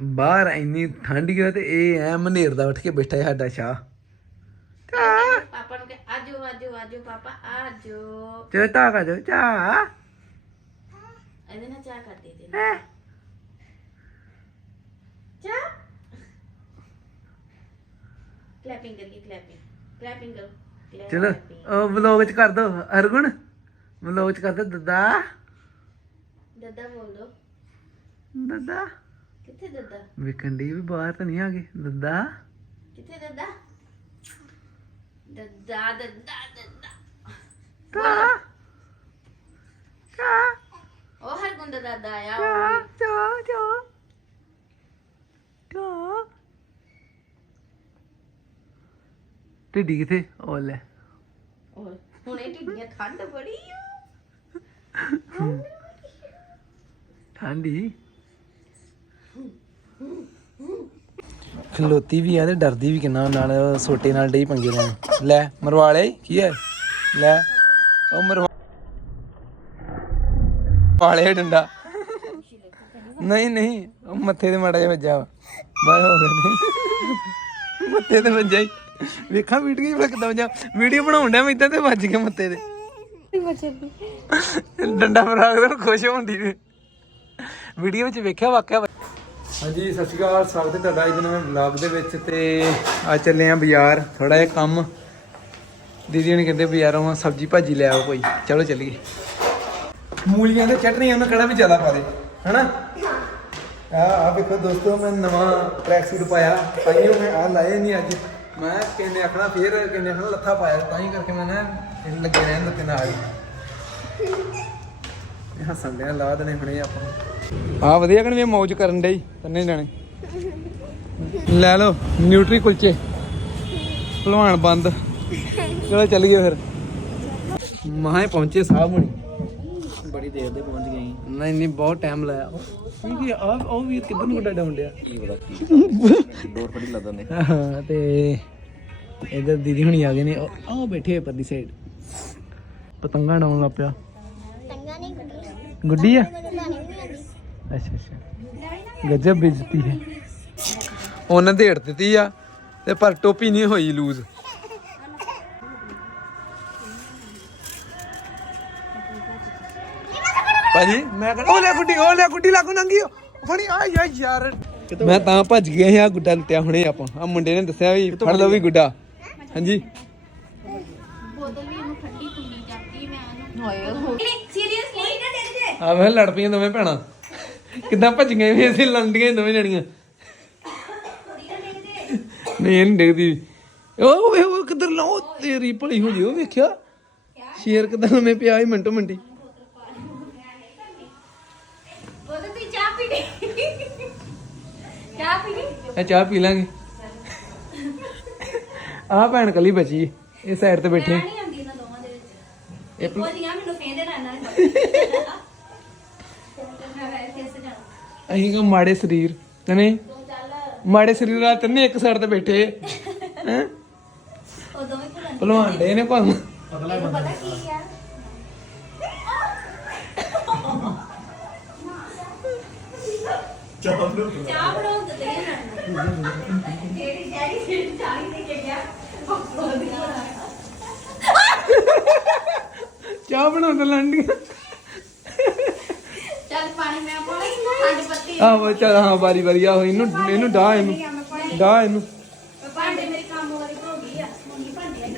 ਬਾਹਰ ਇੰਨੀ ਠੰਡ ਹੀ ਤੇ ਇਹ ਐ ਮਨੇਰ ਦਾ ਉੱਠ ਕੇ ਬੈਠਾ ਹੈ ਸਾਡਾ ਸ਼ਾਹ। ਪਾਪਾ ਨੂੰ ਕਹ ਆਜੋ ਆਜੋ ਆਜੋ ਪਾਪਾ ਆਜੋ। ਚੋ ਤਾ ਕਾ ਜੋ ਚਾ ਇਹਦੇ ਨਾਲ ਚਾਹ ਕਰ ਦੇ ਦੇ ਚਾਹ? ਕਲੈਪਿੰਗ ਕਰੀਏ ਕਲੈਪਿੰਗ ਕਲੈਪਿੰਗ ਕਰੋ। ਚਲੋ clapping। ਉਹ ਵਲੌਗ ਚ ਕਰ ਦੋ ਅਰਗੁਣ ਵਲੌਗ ਚ ਕਰ ਦੋ ਦਦਾ। ਦੱਦਾ ਬੋਲ ਦੋ। ਦਦਾ। ਕਿੱਥੇ ਦੱਦਾ? ਵੇਖਣ ਦੀ ਵੀ ਬਾਹਰ ਤਾਂ ਨਹੀਂ ਆ ਗਏ ਦਦਾ? ਕਿੱਥੇ ਦੱਦਾ? ਦੱਦਾ ਦੱਦਾ ਦੱਦਾ। ਤਾ ਚਾ ਉਹ ਹਰ ਗੁੰਦਾ ਦਾਦਾ ਆਇਆ ਵੀ। ਚਾ ਚਾ। ਚਾ ਟਿੱਡੀ ਕਿਥੇ? ਉਹ ਲੈ। ਉਹ ਹੁਣੇ ਢਿੱਡੀਆਂ ਠੰਡ ਬੜੀ ਆ। ਠੰਡੀ? ਖਲੋਤੀ ਵੀ ਆ ਤੇ ਡਰਦੀ ਵੀ ਕਿੰਨਾ ਨਾਲ, ਸੋਟੇ ਨਾਲ ਡਈ ਪੰਗੇ ਲੈਣ। ਲੈ, ਮਰਵਾ ਲਿਆ ਕੀ ਹੈ ਲੈ, ਉਹ ਮਰਵਾ ਵਾਲੇ ਡੰਡਾ। ਨਹੀਂ ਨਹੀਂ, ਉਹ ਮੱਥੇ ਤੇ ਮਾੜਾ ਜਿਹਾ ਵੱਜਾ ਬਾਹਰ ਹੋ ਗਿਆ ਮੱਥੇ ਤੇ ਵੱਜਾ ਈ। ਵੇਖਾਂ ਵੀਡੀਓ ਬੜਾ ਕਿਦਾਂ ਵੱਜਾ ਵੀਡੀਓ ਬਣਾਉਣ ਡਿਆ ਮੈਂ ਇਦਾਂ ਤੇ ਵੱਜ ਗਿਆ ਮੱਥੇ ਤੇ। ਡੰਡਾ ਮਰਾ ਕੇ ਖੁਸ਼ ਹੁੰਦੀ ਵੀ ਵੀਡੀਓ ਵਿੱਚ ਵੇਖਿਆ ਵਾਕਿਆ ਹਾਂਜੀ, ਸਤਿ ਸ਼੍ਰੀ ਅਕਾਲ, ਸਵਾਗਤ ਹੈ ਤੁਹਾਡਾ ਅੱਜ ਨਵੇਂ ਵਲੌਗ ਦੇ ਵਿੱਚ ਤੇ ਆ ਚੱਲੇ ਆ ਬਾਜ਼ਾਰ ਥੋੜਾ ਜਿਹਾ ਕੰਮ। ਦੀਦੀ ਨੇ ਕਹਿੰਦੇ ਬਾਜ਼ਾਰੋਂ ਸਬਜ਼ੀ ਭਾਜੀ ਲੈ ਆਓ ਕੋਈ। ਚਲੋ ਚੱਲੀਏ। ਮੂਲੀਆਂ ਦੇ ਚਟਨੀ ਉਹਨਾਂ ਕਿਹੜਾ ਵੀ ਜ਼ਿਆਦਾ ਪਾ ਦੇ, ਹਨਾ? ਆ ਆ ਵੇਖੋ ਦੋਸਤੋ, ਮੈਂ ਨਵਾਂ ਟਰੈਕ ਸੂਟ ਪਾਇਆ। ਤਾਈਓ ਮੈਂ ਆ ਲਾਏ ਨਹੀਂ ਅੱਜ। ਮੈਂ ਕਿੰਨੇ ਆਖਣਾ ਫੇਰ, ਕਿੰਨੇ ਆਖਣਾ ਲੱਥਾ ਪਾਇਆ, ਤਾਂ ਹੀ ਕਰਕੇ ਮੈਂ ਨਾ ਇਹ ਰਹਿਣ ਦਿੱਤੇ ਨਾਲ ਹੱਸਣ ਡਿਆ ਲਾ ਦੇਣੇ ਹੁਣੇ ਆਪਾਂ। ਆ ਵਧੀਆ ਕਣ ਵੀ ਮੌਜ ਕਰਨ ਡਈ ਤੰਨੇ ਜਾਣੇ। ਲੈ ਲਓ ਨਿਊਟਰੀ ਕੁਲਚੇ। ਭਲਵਾਨ ਬੰਦ। ਚਲੋ ਚੱਲੀਏ ਫਿਰ। ਮਹਾਂ ਪਹੁੰਚੇ ਸਾਹਿਬ ਹੁਣੀ ਬੜੀ ਦੇਰ ਦੇ ਪਹੁੰਚ ਗਏ ਨਹੀਂ ਨਹੀਂ ਬਹੁਤ ਟਾਈਮ ਲਾਇਆ। ਕੀ ਕੀ ਆ? ਉਹ ਵੀਰ ਕਿੱਧਰ ਨੂੰ ਗੱਡਾ ਡਾਉਣ ਡਿਆ? ਕੀ ਪਤਾ ਕੀ। ਡੋਰ ਫੜੀ ਲੱਦਣ ਨੇ ਹਾਂ ਤੇ ਇਧਰ ਦੀਦੀ ਹੁਣੀ ਆ ਗਏ ਨੇ। ਉਹ ਆਹ ਬੈਠੇ ਹੋਏ ਪਰਲੀ ਸਾਈਡ ਪਤੰਗਾ ਡਾਉਣ ਲੱਗ ਗੁੱਡੀ ਆ? ਅੱਛਾ ਅੱਛਾ। ਗਜਬ ਬੇਇੱਜ਼ਤੀ ਹੈ। ਉਹਨਾਂ ਦੇੜ ਦਿੱਤੀ ਆ ਤੇ ਪਰ ਟੋਪੀ ਨਹੀਂ ਹੋਈ ਲੂਜ਼। ਭਾਜੀ ਮੈਂ ਕਹਿੰਦਾ ਉਹ ਲੈ ਗੁੱਡੀ ਉਹ ਲੈ ਗੁੱਡੀ ਲਾਗੂ ਨੰਗੀ ਫੜੀ ਆ ਯਾ ਯਾਰ। ਮੈਂ ਤਾਂ ਭੱਜ ਗਿਆ ਸੀ ਆ ਗੁੱਡਾ ਲੁੱਟਿਆ ਹੁਣੇ ਆਪਾਂ। ਆ ਮੁੰਡੇ ਨੇ ਦੱਸਿਆ ਵੀ ਫੜ ਲਓ ਵੀ ਗੁੱਡਾ। ਹਾਂਜੀ। ਆ ਮੈਂ ਲੜ ਪਈਆਂ ਦੋਵੇਂ ਭੈਣਾਂ। ਕਿੱਦਾਂ ਭੱਜ ਗਏ ਵੀ ਅਸੀਂ ਲੰਡੀਆਂ ਦੋਵੇਂ ਜਣੀਆਂ। ਨਹੀਂ ਨਹੀਂ ਡਿੱਗਦੀ। ਉਹ ਵੇ ਉਹ ਕਿੱਧਰ ਲਾਓ ਤੇਰੀ ਭਲੀ ਹੋ ਜੀ ਉਹ ਵੇਖਿਆ। ਸ਼ੇਰ ਕਿੱਦਾਂ ਲੰਮੇ ਪਿਆ ਸੀ ਮਿੰਟੋ ਮਿੰਟੀ। ਤੇ ਚਾਹ ਪੀ ਲਾਂਗੇ। ਆਹ ਭੈਣ ਕੱਲੀ ਬਚੀ। ਇਹ ਸਾਈਡ ਤੇ ਬੈਠੇ ਨਹੀਂ ਆਉਂਦੀ ਇਹਨਾਂ ਦੋਵਾਂ ਦੇ ਵਿੱਚ। ਇਹ ਮੈਨੂੰ ਫੇਂਦੇ ਨਾ ਅਸੀਂ ਕੋ ਮਾੜੇ ਸਰੀਰ ਤਨੇ ਤੂੰ ਮਾੜੇ ਸਰੀਰ ਵਾਲੇ ਤਨੇ ਇੱਕ ਸਾਈਡ ਤੇ ਬੈਠੇ। ਹੈ? ਉਹ ਦੋਵੇਂ ਭਲਵਾਨ ਡੇ ਨੇ ਭਾਵੇਂ। ਇਹਨੂੰ ਪਤਾ ਕੀ ਆ ਚਾਹ ਬਣਾਉਣ ਦੇ ਤੇ ਜਿਹੜੀ ਜਿਹੜੀ ਜਿਹੜੀ ਚਾਹ ਦੇ ਕੇ ਗਿਆ ਚਾਹ ਬਣਾਉਂਦੇ ਲੰਡੀਆਂ। ਚੱਲ ਮੈਂ ਪਾਉਣਾ ਹਾਂ, ਵਾਰੀ ਵਾਰੀ ਆਹੋ, ਇਹਨੂੰ ਇਹਨੂੰ ਡਾਹ ਇਹਨੂੰ। ਡਾਹ ਇਹਨੂੰ। ਭਾਂਡੇ ਮੇਰੇ ਕੰਮ ਵਾਲੀ ਹੋ ਗਈ ਆ ਮੰਗੀ ਭਾਂਡੇ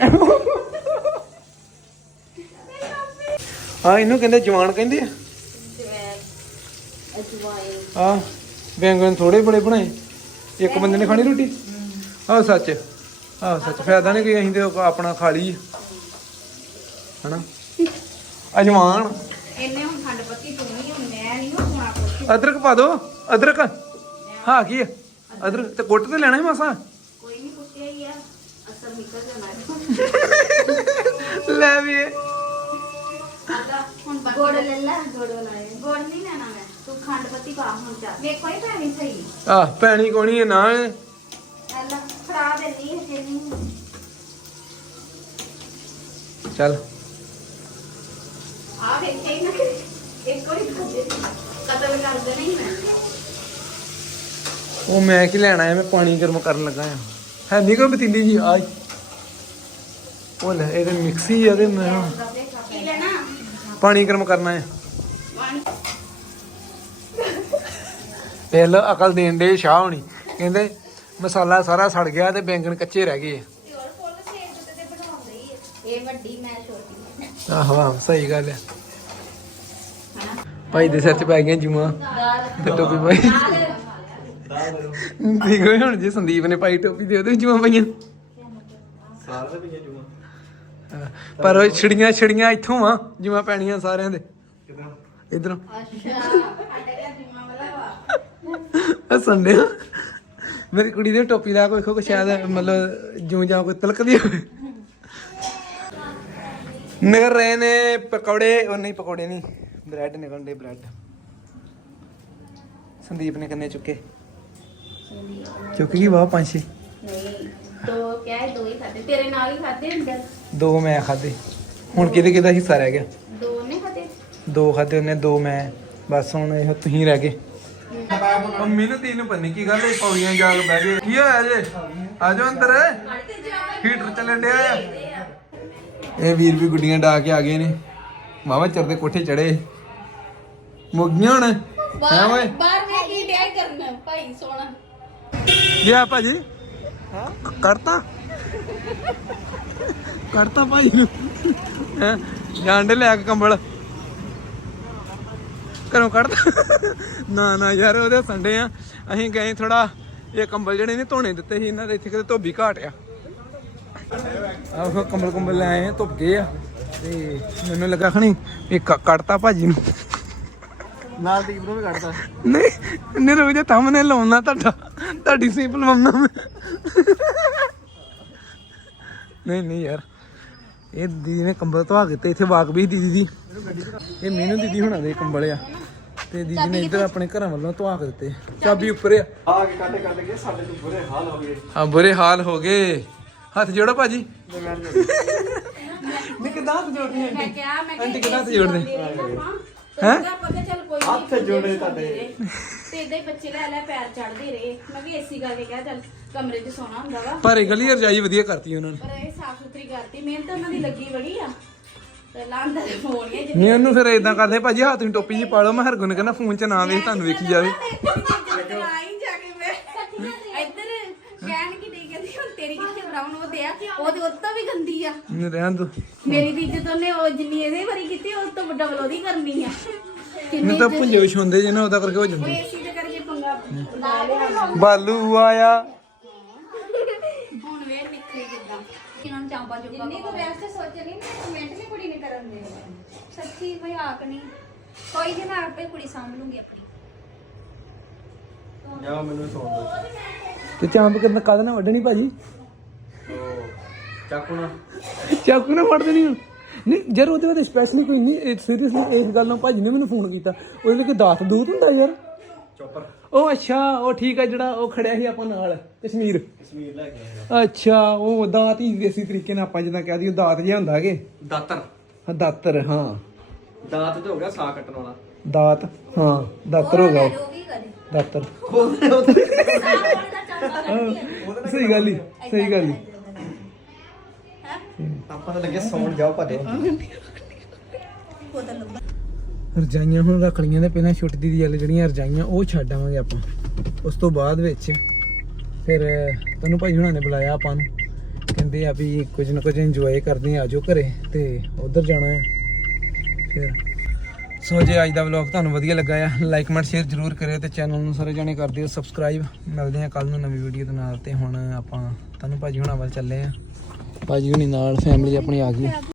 ਹਾਂ ਇਹਨੂੰ ਕਹਿੰਦੇ ਜਵਾਨ ਕਹਿੰਦੇ ਆ। ਆ ਬੈਂਗਣ ਥੋੜੇ ਬੜੇ ਬਣਾਏ। ਇੱਕ ਬੰਦੇ ਨੇ ਖਾਣੀ ਰੋਟੀ? ਆਹ, ਸੱਚ। ਆਹ, ਸੱਚ। ਫਾਇਦਾ ਨਹੀਂ ਕਿ ਅਸੀਂ ਤੇ ਆਪਣਾ ਖਾ ਲਈ ਹਨਾ? ਅਜਵਾਨ ਇਹਨੇ ਹੁਣ ਖੰਡ ਪੱਤੀ ਪਾਉਣੀ ਹੁਣ ਮੈਂ ਨਹੀਂ ਪਾਉਣਾ ਕੁਛ। ਅਦਰਕ ਪਾ ਦੋ ਅਦਰਕ। ਹਾਂ ਕੀ ਆ? ਅਦਰਕ ਤੇ ਕੁੱਟ ਤੇ ਲੈਣਾ ਹੀ ਮਾਸਾ? ਕੋਈ ਨਹੀਂ ਕੁੱਟਿਆ ਹੀ ਆ ਅਸਰ ਨਿਕਲ ਜਾਣਾ ਲੈ ਵੀ। ਹੁਣ ਗੋੜ ਲੈ ਲੈ ਗੋੜ ਬਣਾਏ। ਗੋੜ ਨਹੀਂ ਲੈਣਾ ਮੈਂ ਤੂੰ ਖੰਡ ਪੱਤੀ ਪਾ ਹੁਣ ਚਾ ਵੇਖੋ ਹੀ ਭੈਣੀ ਸਹੀ। ਆਹ ਪੈਣੀ ਕੋਣੀ ਹੈ ਨਾ। ਐਲਾ ਖੜਾ ਦੇਣੀ ਹੈ ਤੇਰੀ ਚੱਲ। ਆ ਵੇਖੇ ਹੀ ਨਾ ਇੱਕ ਵਾਰੀ ਖਾਦੇ ਕਤਲ ਕਰ ਦੇਣਾ ਹੀ ਮੈਂ। ਉਹ ਮੈਂ ਕੀ ਲੈਣਾ ਹੈ ਮੈਂ ਪਾਣੀ ਗਰਮ ਕਰਨ ਲੱਗਾ ਆ। ਹੈ ਨਹੀਂ ਕੋਈ ਪਤੀਲੀ ਜੀ? ਆ ਉਹ ਲੈ ਇਹਦੇ ਮਿਕਸੀ ਆ ਤੇ ਮੈਂ ਕੀ ਲੈਣਾ? ਪਾਣੀ ਗਰਮ ਕਰਨਾ ਹੈ ਵਨ ਪਹਿਲ ਅਕਲ ਦੇਣ ਦੇ ਸ਼ਾਹ ਹੋਣੀ। ਕਹਿੰਦੇ ਮਸਾਲਾ ਸਾਰਾ ਸੜ ਗਿਆ ਤੇ ਬੈਂਗਣ ਕੱਚੇ ਰਹਿ ਗਏ ਤੇ ਹੋਰ ਫੁੱਲ ਸੇਕ ਤੇ ਬਣਾਉਂਦੇ ਹੀ ਇਹ ਵੱਡੀ ਮੈਂ ਛੋਟੀ ਆਹੋ ਆਹੋ, ਸਹੀ ਗੱਲ ਹੈ ਭਾਈ ਦੇ ਸਿਰ 'ਚ ਪੈ ਗਈਆਂ ਜੂਆਂ। ਤੇ ਟੋਪੀ ਪਾਈ। ਠੀਕ ਹੁਣ ਜੇ ਸੰਦੀਪ ਨੇ ਪਾਈ ਟੋਪੀ ਤੇ ਉਹਦੇ ਜੂਆਂ ਪਈਆਂ। ਸਾਰ ਪਈਆਂ ਜੂਆਂ ਪਰ ਉਹ ਛਿੜੀਆਂ ਛਿੜੀਆਂ ਇੱਥੋਂ ਆ, ਜੂਆਂ ਪੈਣੀਆਂ ਸਾਰਿਆਂ ਦੇ। ਇਧਰੋਂ। ਅੱਛਾ ਸਾਡੇ ਮੇਰੀ ਕੁੜੀ ਦੀ ਟੋਪੀ ਲਾ ਕੋਈ ਵੇਖੋ ਕਿ ਸ਼ਾਇਦ ਮਤਲਬ ਜੂੰ ਜਾਂ ਕੋਈ ਤਿਲਕਦੀ ਹੋਵੇ। ਨਿਕਲ ਰਹੇ ਨੇ ਪਕੌੜੇ ਉਹ ਨਹੀਂ ਪਕੌੜੇ ਨਹੀਂ। ਬ੍ਰੈਡ ਨਿਕਲਣ ਦੇ ਬ੍ਰੈਡ। ਸੰਦੀਪ ਨੇ ਕੰਨੇ ਚੁੱਕੇ। ਚੁੱਕ ਗਈ ਵਾਹ ਪੰਜ ਛੇ। ਨਹੀਂ ਦੋ ਕਿਆ ਹੈ ਦੋ ਹੀ ਖਾਦੇ ਤੇਰੇ ਨਾਲ ਹੀ ਖਾਦੇ ਅੰਦਰ? ਦੋ ਮੈਂ ਖਾਦੇ ਹੁਣ ਕਿਹਦੇ ਕਿਹਦਾ ਹਿੱਸਾ ਰਹਿ ਗਿਆ? ਦੋ ਨੇ ਖਾਦੇ ਦੋ ਖਾਦੇ ਉਹਨੇ ਦੋ ਮੈਂ। ਬਸ ਹੁਣ ਇਹ ਤੁਸੀਂ ਰਹਿ ਗਏ। ਮੰਮੀ ਨੂੰ ਤੀਨ ਪੰਨੀ ਕੀ ਗੱਲ ਹੈ ਪੌੜੀਆਂ ਜਾ ਕੇ ਬਹਿ ਗਏ। ਕੀ ਹੋਇਆ ਜੇ ਆ ਜਾਓ ਅੰਦਰ। ਹੀਟਰ ਚੱਲਣ ਡਿਆ ਆ। ਇਹ ਵੀਰ ਵੀ ਗੁੱਡੀਆਂ ਡਾ ਕੇ ਆ ਗਏ ਨੇ। ਮਾਵਾ ਚਰ ਦੇ ਕੋਠੇ ਚੜੇ। ਮੁੱਗੀਆਂ ਹੁਣ? ਹੈ ਓਏ? ਬਾਹਰ ਵੇ ਕੀ ਡਿਆ ਕਰਨਾ? ਭਾਈ ਸੋਣਾ ਜੀ ਆ ਭਾਜੀ। ਹਾਂ? ਕਰਤਾ। ਕਰਤਾ ਭਾਈ ਹੈ? ਜਾਂਡੇ ਲੈ ਕੇ ਕੰਬਲ। ਘਰੋਂ ਕੱਢਤਾ। ਨਾ ਨਾ ਯਾਰ ਉਹਦੇ ਸੰਡੇ ਆ। ਅਸੀਂ ਗਏ ਥੋੜਾ ਇਹ ਕੰਬਲ ਜਿਹੜੇ ਨੇ ਧੋਣੇ ਦਿੱਤੇ ਸੀ ਇਹਨਾਂ ਦੇ ਇੱਥੇ ਕਿਤੇ ਧੋਬੀ ਘਾਟ ਆ। ਆਹੋ ਕੰਬਲ ਕੰਬਲ ਲੈ ਆਏ ਆ, ਧੁੱਪ ਗਏ ਆ। ਤੇ ਮੈਨੂੰ ਲੱਗਾ ਖਣੀ ਇਹ ਕ- ਕੱਢਤਾ ਭਾਜੀ ਨੂੰ। ਨਾਲ ਦੀਪ ਨੂੰ ਵੀ ਕੱਢਦਾ ਨਹੀਂ ਇਹਨੇ ਰੋਜ਼ ਦੇ ਥੰਬਨੇਲ ਲਾਉਣਾ ਤੁਹਾਡਾ। ਤੁਹਾਡੀ ਸਿੰਪਲ ਮੰਮਾ ਮੈਂ। ਨਹੀਂ ਨਹੀਂ ਯਾਰ। ਇਹ ਦੀਦੀ ਨੇ ਕੰਬਲ ਧਵਾ ਕੇ ਤੇ ਇੱਥੇ ਵਾਕ ਵੀ ਦੀਦੀ। ਦੀ ਇਹ ਮੈਨੂੰ ਦੀਦੀ ਹੁਣਾਂ ਦੇ ਕੰਬਲ ਆ। ਤੇ ਦੀਦੀ ਨੇ ਇੱਧਰ ਆਪਣੇ ਘਰਾਂ ਵੱਲੋਂ ਧਵਾ ਕੇ ਦਿੱਤੇ। ਚਾਬੀ ਉੱਪਰ ਆ। ਆ ਕੇ ਕੱਢ ਕੱਢ ਕੇ ਸਾਡੇ ਤੋਂ ਬੁਰੇ ਹਾਲ ਹੋ ਗਏ। ਹਾਂ ਬੁਰੇ ਹਾਲ ਹੋ ਗਏ। ਹੱਥ ਜੋੜੋ ਭਾਜੀ ਨਹੀਂ ਕਿਦਾਂ ਹੱਥ ਜੋੜਨੀ ਮੈਂ ਕਿਹਾ ਮੈਂ ਆਂਟੀ ਕਿਹੜਾ ਹੱਥ ਜੋੜਦੇ ਹੈ ਪਤਾ ਚੱਲ ਕੋਈ ਨੀ, ਹੱਥ ਜੋੜੇ ਤੁਹਾਡੇ। ਤੇ ਇਦਾਂ ਹੀ ਬੱਚੇ ਲੈ ਲੈ ਪੈਰ ਚੜਦੇ ਰਹੇ ਮੈਂ ਵੀ ਏਸੀ ਕਰਕੇ ਕਿਹਾ ਚੱਲ ਕਮਰੇ 'ਚ ਸੋਣਾ ਹੁੰਦਾ ਵਾ ਪਰ ਇਹ ਗਲੀ ਰਜਾਈ ਵਧੀਆ ਕਰਤੀ ਉਹਨਾਂ ਨੇ ਪਰ ਇਹ ਸਾਫ਼ ਸੁਥਰੀ ਕਰਤੀ ਮਿਹਨਤ ਉਹਨਾਂ ਦੀ ਲੱਗੀ ਬੜੀ ਆ ਤੇ ਲਾਂਦਾ ਨਹੀਂ ਉਹਨੂੰ ਫਿਰ ਇਦਾਂ ਕਰਦੇ ਭਾਜੀ ਹੱਥ ਨੂੰ ਟੋਪੀ ਜੀ ਪਾ ਲਓ ਮੈਂ ਹਰਗੁਣ ਕਹਿੰਦਾ ਫੋਨ 'ਚ ਨਾ ਵੇਖ ਤੁਹਾਨੂੰ ਵੇਖੀ ਜਾਵੇ ਜਾ ਕੇ ਮੈਂ ਇੱਧਰ ਕਹਿਣ ਕੀ ਨਹੀਂ ਕਹਿੰਦੀ ਹੁਣ ਬਰਾਉਨ ਉਹ ਤੇ ਆ ਉਹ ਤੋਂ ਵੀ ਗੰਦੀ ਆ। ਨਹੀਂ ਰਹਿਣ ਦੋ। ਮੇਰੀ ਦੀ ਇੱਜ਼ਤ ਉਹਨੇ ਉਹ ਜਿੰਨੀ ਇਹਦੇ ਵਾਰੀ ਕੀਤੀ ਉਸ ਤੋਂ ਡਬਲ ਉਹਦੀ ਕਰਨੀ ਆ। ਕਿੰਨੀ ਮੈਨੂੰ ਤਾਂ ਭੁੰਜੋਸ਼ ਹੁੰਦੇ ਜੇ ਨਾ ਉਹਦਾ ਕਰਕੇ ਹੋ ਜਾਂਦੇ। ਏਸੀ ਦੇ ਕਰਕੇ ਪੰਗਾ ਲਾ ਲਿਆ ਬਾਲੂ ਆਇਆ। ਹੁਣ ਵੇਖ ਨਿਕਲੀ ਕਿਦਾਂ। ਇਹਨਾਂ ਨੂੰ ਚਾਂਪਾ ਚੁੱਕਾ ਜਿੰਨੀ ਤੂੰ ਵੈਸੇ ਸੋਚਣੀ ਨਾ ਕਮੈਂਟ ਨਹੀਂ ਕੁੜੀ ਨੇ ਕਰਨ ਦੇ। ਸੱਚੀ ਮਜ਼ਾਕ ਨਹੀਂ। ਕੋਈ ਦਿਨ ਆਪੇ ਕੁੜੀ ਸਾਂਭ ਲੂੰਗੀ ਆਪਣੀ। ਜਾ ਮੈਨੂੰ ਸੌਣ ਦੋ ਤੇ ਚਾਂਪ ਕਿੰਨਾ ਕਦ ਨਾ ਵੱਢਣੀ ਭਾਜੀ। ਚਾਕੂ ਨਾ ਚਾਕੂ ਨਾ ਦੇਣੀ ਹੁਣ। ਨਹੀਂ ਜਰ ਉਹਦੇ ਬਾਅਦ ਸਪੈਸ਼ਲੀ ਕੋਈ ਨਹੀਂ ਸੀਰੀਅਸਲੀ ਇਸ ਗੱਲ ਨਾਲ ਭਾਜੀ ਨੇ ਮੈਨੂੰ ਫੋਨ ਕੀਤਾ। ਉਹਦੇ ਲਈ ਕਿ ਦਾਤ ਦੂਤ ਹੁੰਦਾ ਯਾਰ? ਚੋਪਰ। ਉਹ ਅੱਛਾ ਉਹ ਠੀਕ ਆ ਜਿਹੜਾ ਉਹ ਖੜਿਆ ਸੀ ਆਪਾਂ ਨਾਲ ਕਸ਼ਮੀਰ। ਕਸ਼ਮੀਰ ਲੈ ਕੇ ਆਇਆ। ਅੱਛਾ ਉਹ ਦਾਤ ਹੀ ਦੇਸੀ ਤਰੀਕੇ ਨਾਲ ਆਪਾਂ ਜਿੱਦਾਂ ਕਹਿ ਦਈਏ ਦਾਤ ਜਿਹਾ ਹੁੰਦਾ ਕਿ? ਦਾਤਰ। ਹਾਂ ਦਾਤਰ ਹਾਂ। ਦਾਤ ਤੇ ਹੋ ਗਿਆ ਸਾਹ ਕੱਟਣ ਵਾਲਾ। ਦਾਤ ਹਾਂ ਦਾਤਰ ਹੋ ਗਿਆ। ਉਹ। ਵੀ ਕਰੇ। ਦਾਤਰ। ਉਹਦੇ ਉਹਦੇ ਸਹੀ ਗੱਲ ਹੀ ਸਹੀ ਗੱਲ ਹੀ। ਆਪਾਂ ਤਾਂ ਲੱਗੇ ਸੌਣ ਜਾਓ ਭਾਜੋ। ਰਜਾਈਆਂ ਹੁਣ ਰੱਖ ਲਈਆਂ ਤੇ ਪਹਿਲਾਂ ਛੁੱਟਦੀ ਦੀ ਗੱਲ ਜਿਹੜੀਆਂ ਰਜਾਈਆਂ ਉਹ ਛੱਡ ਆਵਾਂਗੇ ਆਪਾਂ। ਉਸ ਤੋਂ ਬਾਅਦ ਵਿੱਚ ਫਿਰ ਤੈਨੂੰ ਭਾਈ ਹੁਣਾਂ ਨੇ ਬੁਲਾਇਆ ਆਪਾਂ ਨੂੰ। ਕਹਿੰਦੇ ਆ ਵੀ ਕੁਝ ਨਾ ਕੁਝ ਇੰਜੋਏ ਕਰਦੇ ਆ ਆਜੋ ਘਰੇ ਤੇ ਉਧਰ ਜਾਣਾ ਆ। ਫਿਰ ਸੋ ਜੇ ਅੱਜ ਦਾ ਵਲੌਗ ਤੁਹਾਨੂੰ ਵਧੀਆ ਲੱਗਾ ਆ ਲਾਈਕ ਕਮੈਂਟ ਸ਼ੇਅਰ ਜ਼ਰੂਰ ਕਰਿਓ ਤੇ ਚੈਨਲ ਨੂੰ ਸਾਰੇ ਜਣੇ ਕਰ ਦਿਓ ਸਬਸਕ੍ਰਾਈਬ ਮਿਲਦੇ ਆ ਕੱਲ ਨੂੰ ਨਵੀਂ ਵੀਡੀਓ ਦੇ ਨਾਲ ਤੇ ਹੁਣ ਆਪਾਂ ਤੁਹਾਨੂੰ ਭਾਜੀ ਹੁਣਾਂ ਵੱਲ ਚੱਲੇ ਆ। ਭਾਜੀ ਹੁਣੀ ਨਾਲ ਫੈਮਿਲੀ ਆਪਣੀ ਆ ਗਈ।